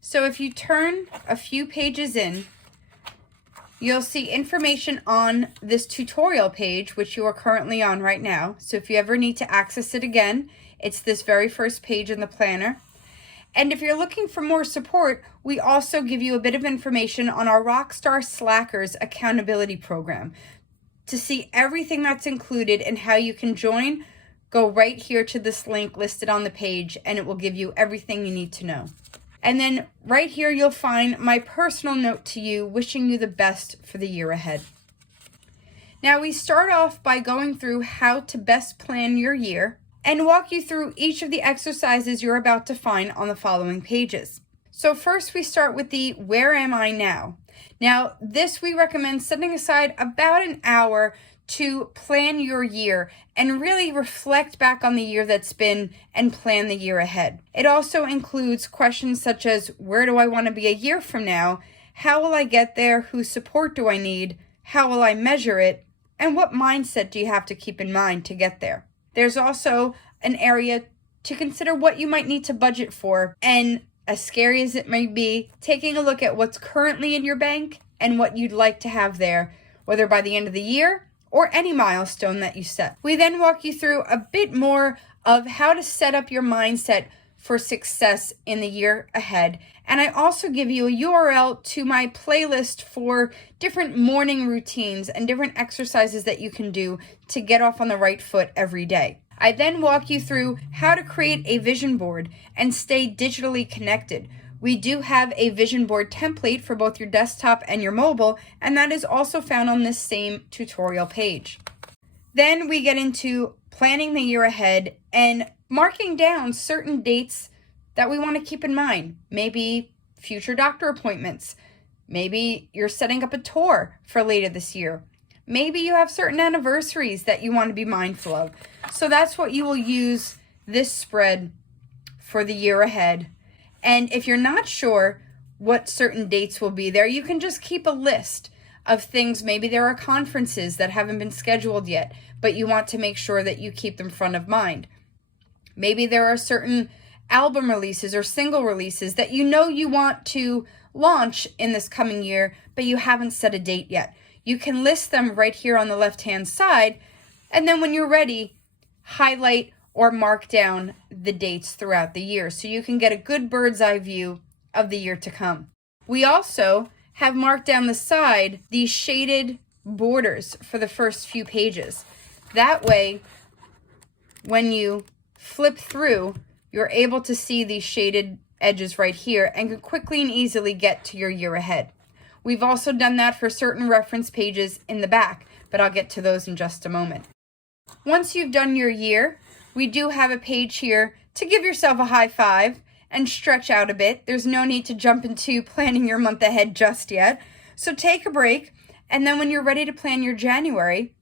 So if you turn a few pages in, you'll see information on this tutorial page, which you are currently on right now. So if you ever need to access it again, it's this very first page in the planner. And if you're looking for more support, we also give you a bit of information on our Rockstar Slackers accountability program. To see everything that's included and how you can join, go right here to this link listed on the page, and it will give you everything you need to know. And then right here, you'll find my personal note to you, wishing you the best for the year ahead. Now, we start off by going through how to best plan your year and walk you through each of the exercises you're about to find on the following pages. So first, we start with the Where Am I Now? Now, this we recommend setting aside about an hour to plan your year and really reflect back on the year that's been and plan the year ahead. It also includes questions such as, where do I want to be a year from now? How will I get there? Whose support do I need? How will I measure it? And what mindset do you have to keep in mind to get there? There's also an area to consider what you might need to budget for, and as scary as it may be, taking a look at what's currently in your bank and what you'd like to have there, whether by the end of the year or any milestone that you set. We then walk you through a bit more of how to set up your mindset for success in the year ahead. And I also give you a URL to my playlist for different morning routines and different exercises that you can do to get off on the right foot every day. I then walk you through how to create a vision board and stay digitally connected. We do have a vision board template for both your desktop and your mobile, and that is also found on this same tutorial page. Then we get into planning the year ahead and marking down certain dates that we want to keep in mind. Maybe future doctor appointments. Maybe you're setting up a tour for later this year. Maybe you have certain anniversaries that you want to be mindful of. So that's what you will use this spread for the year ahead. And if you're not sure what certain dates will be there, you can just keep a list of things. Maybe there are conferences that haven't been scheduled yet, but you want to make sure that you keep them front of mind. Maybe there are certain album releases or single releases that you know you want to launch in this coming year, but you haven't set a date yet. You can list them right here on the left-hand side, and then when you're ready, highlight or mark down the dates throughout the year so you can get a good bird's eye view of the year to come. We also have marked down the side these shaded borders for the first few pages. That way, when you flip through, you're able to see these shaded edges right here and can quickly and easily get to your year ahead. We've also done that for certain reference pages in the back, but I'll get to those in just a moment. Once you've done your year, we do have a page here to give yourself a high five and stretch out a bit. There's no need to jump into planning your month ahead just yet. So take a break, and then when you're ready to plan your January,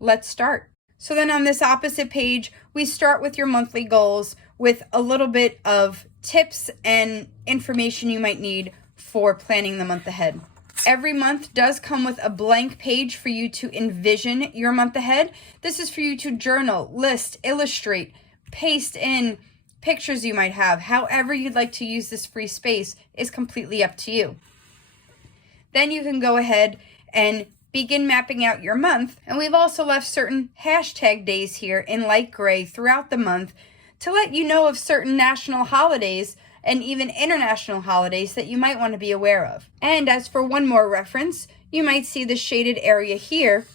let's start. So then on this opposite page, we start with your monthly goals with a little bit of tips and information you might need for planning the month ahead. Every month does come with a blank page for you to envision your month ahead. This is for you to journal, list, illustrate, paste in pictures you might have. However you'd like to use this free space is completely up to you. Then you can go ahead and begin mapping out your month. And we've also left certain hashtag days here in light gray throughout the month to let you know of certain national holidays and even international holidays that you might want to be aware of. And as for one more reference, you might see the shaded area here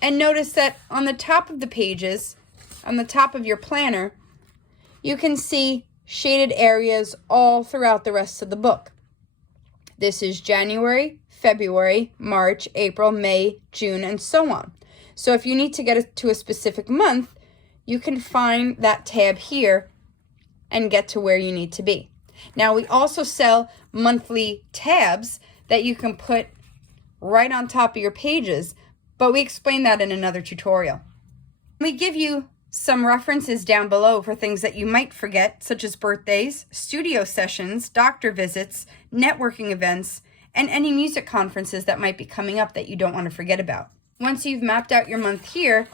and notice that on the top of the pages, on the top of your planner, you can see shaded areas all throughout the rest of the book. This is January, February, March, April, May, June, and so on. So if you need to get to a specific month, you can find that tab here and get to where you need to be. Now, we also sell monthly tabs that you can put right on top of your pages, but we explain that in another tutorial. We give you some references down below for things that you might forget, such as birthdays, studio sessions, doctor visits, networking events, and any music conferences that might be coming up that you don't want to forget about. Once you've mapped out your month here,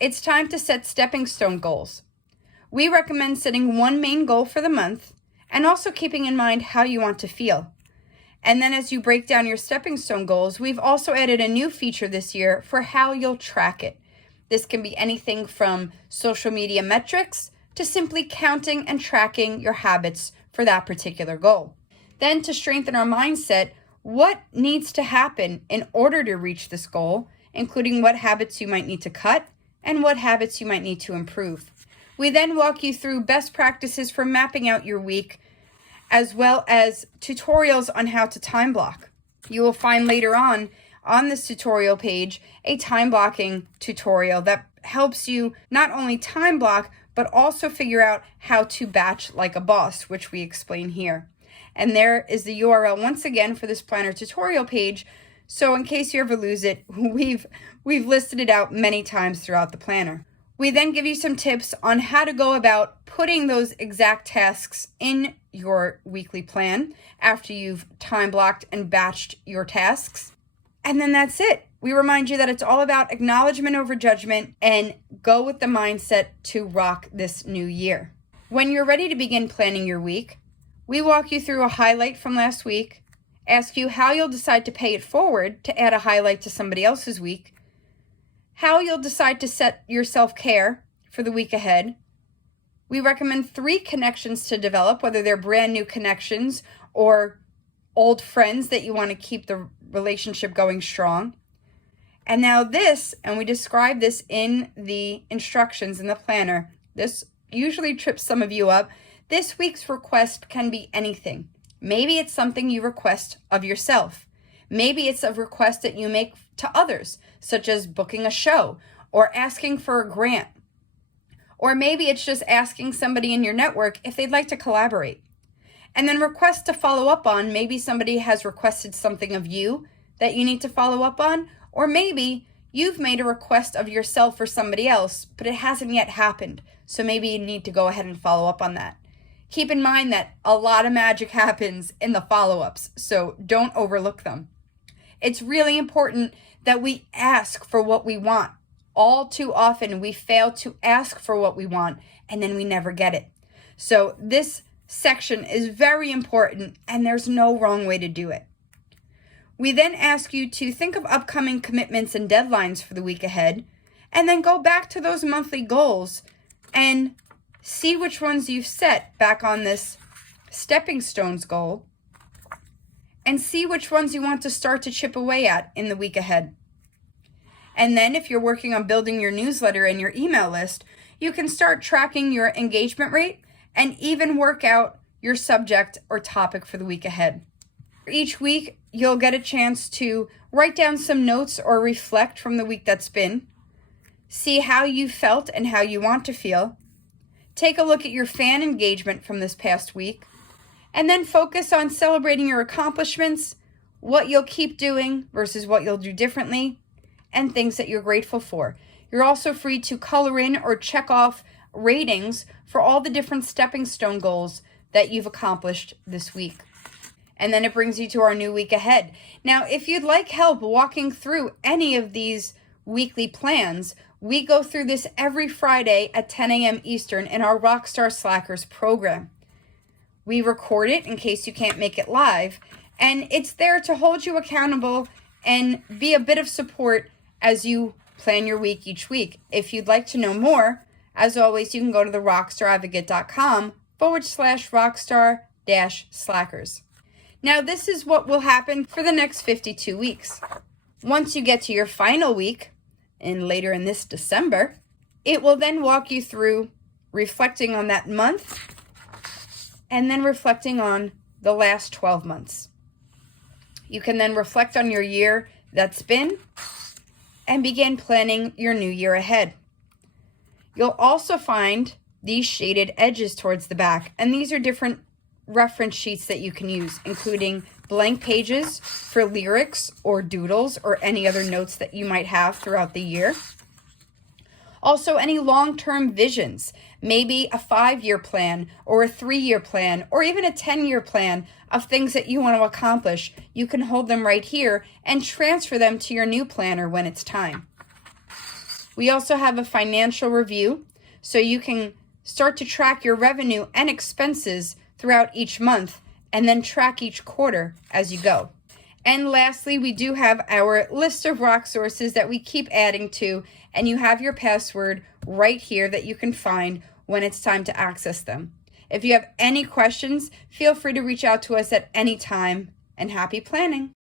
it's time to set stepping stone goals. We recommend setting one main goal for the month and also keeping in mind how you want to feel. And then as you break down your stepping stone goals, we've also added a new feature this year for how you'll track it. This can be anything from social media metrics to simply counting and tracking your habits for that particular goal. Then to strengthen our mindset, what needs to happen in order to reach this goal, including what habits you might need to cut and what habits you might need to improve. We then walk you through best practices for mapping out your week, as well as tutorials on how to time block. You will find later on this tutorial page a time blocking tutorial that helps you not only time block, but also figure out how to batch like a boss, which we explain here. And there is the URL once again for this planner tutorial page. So in case you ever lose it, we've listed it out many times throughout the planner. We then give you some tips on how to go about putting those exact tasks in your weekly plan after you've time blocked and batched your tasks. And then that's it. We remind you that it's all about acknowledgement over judgment and go with the mindset to rock this new year. When you're ready to begin planning your week, we walk you through a highlight from last week, ask you how you'll decide to pay it forward to add a highlight to somebody else's week, how you'll decide to set your self-care for the week ahead. We recommend 3 connections to develop, whether they're brand new connections or old friends that you want to keep the relationship going strong. And now this, and we describe this in the instructions in the planner, this usually trips some of you up. This week's request can be anything. Maybe it's something you request of yourself. Maybe it's a request that you make to others, such as booking a show or asking for a grant. Or maybe it's just asking somebody in your network if they'd like to collaborate. And then requests to follow up on. Maybe somebody has requested something of you that you need to follow up on. Or maybe you've made a request of yourself or somebody else, but it hasn't yet happened. So maybe you need to go ahead and follow up on that. Keep in mind that a lot of magic happens in the follow-ups, so don't overlook them. It's really important that we ask for what we want. All too often, we fail to ask for what we want, and then we never get it. So this section is very important, and there's no wrong way to do it. We then ask you to think of upcoming commitments and deadlines for the week ahead, and then go back to those monthly goals and see which ones you've set back on this stepping stones goal, and see which ones you want to start to chip away at in the week ahead. And then if you're working on building your newsletter and your email list, you can start tracking your engagement rate and even work out your subject or topic for the week ahead. Each week, you'll get a chance to write down some notes or reflect from the week that's been, see how you felt and how you want to feel, take a look at your fan engagement from this past week, and then focus on celebrating your accomplishments, what you'll keep doing versus what you'll do differently, and things that you're grateful for. You're also free to color in or check off ratings for all the different stepping stone goals that you've accomplished this week. And then it brings you to our new week ahead. Now, if you'd like help walking through any of these weekly plans, we go through this every Friday at 10 a.m. Eastern in our Rockstar Slackers program. We record it in case you can't make it live, and it's there to hold you accountable and be a bit of support as you plan your week each week. If you'd like to know more, as always, you can go to the rockstaradvocate.com/rockstar-slackers. Now, this is what will happen for the next 52 weeks. Once you get to your final week, and later in this December, it will then walk you through reflecting on that month and then reflecting on the last 12 months. You can then reflect on your year that's been and begin planning your new year ahead. You'll also find these shaded edges towards the back, and these are different reference sheets that you can use, including blank pages for lyrics or doodles or any other notes that you might have throughout the year. Also, any long-term visions, maybe a 5-year plan or a 3-year plan or even a 10-year plan of things that you want to accomplish. You can hold them right here and transfer them to your new planner when it's time. We also have a financial review, so you can start to track your revenue and expenses throughout each month and then track each quarter as you go. And lastly, we do have our list of rock sources that we keep adding to, and you have your password right here that you can find when it's time to access them. If you have any questions, feel free to reach out to us at any time, and happy planning!